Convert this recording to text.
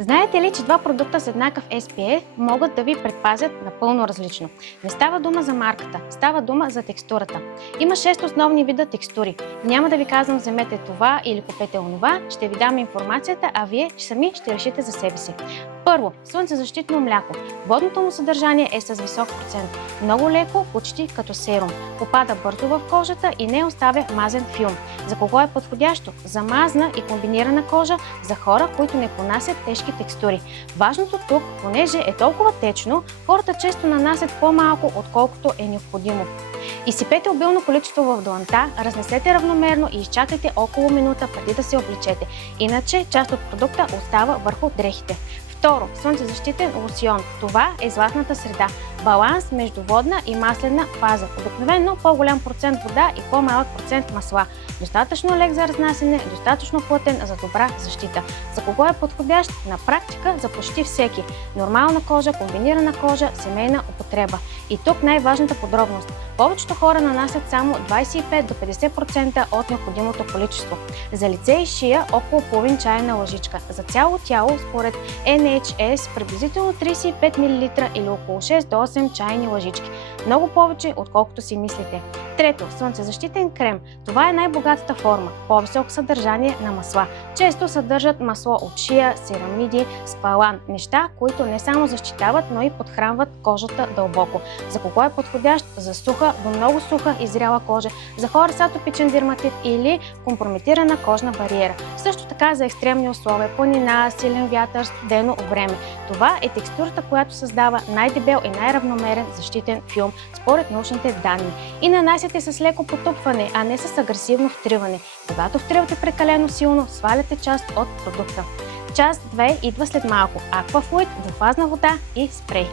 Знаете ли, че два продукта с еднакъв SPF могат да ви предпазят напълно различно? Не става дума за марката, става дума за текстурата. Има 6 основни вида текстури. Няма да ви казвам вземете това или купете онова, ще ви дам информацията, а вие сами ще решите за себе си. Първо, слънцезащитно мляко. Водното му съдържание е с висок процент. Много леко, почти като серум. Попада бързо в кожата и не оставя мазен филм. За кого е подходящо? За мазна и комбинирана кожа, за хора, които не понасят тежки текстури. Важното тук, понеже е толкова течно, хората често нанасят по-малко, отколкото е необходимо. Изсипете обилно количество в дланта, разнесете равномерно и изчакайте около минута преди да се облечете. Иначе част от продукта остава върху дрехите. Второ, слънцезащитен лосьон. Това е златната среда. Баланс между водна и маслена фаза. Обикновено по-голям процент вода и по-малък процент масла. Достатъчно лек за разнасяне, достатъчно плътен за добра защита. За кого е подходящ? На практика за почти всеки. Нормална кожа, комбинирана кожа, семейна употреба. И тук най-важната подробност. Повечето хора нанасят само 25 до 50% от необходимото количество. За лице и шия около половин чайна лъжичка. За цяло тяло според NHS приблизително 35 мл или около 6 до 8 чайни лъжички. Много повече, отколкото си мислите. Трето, слънцезащитен крем. Това е най-богатата форма. По-високо съдържание на масла. Често съдържат масло от шия, церамиди, спалан. Неща, които не само защитават, но и подхранват кожата дълбоко. За кого е подходящ? За суха до много суха и зряла кожа, за хора с атопичен дерматит или компрометирана кожна бариера. Също така за екстремни условия, планина, силен вятър, студено време. Това е текстурата, която създава най-дебел и най-равномерен защитен филм, според научните данни. И нанасяте с леко потупване, а не с агресивно втриване. Когато втривате прекалено силно, сваляте част от продукта. Част 2 идва след малко. Аквафлуид, двуфазна вода и спрей.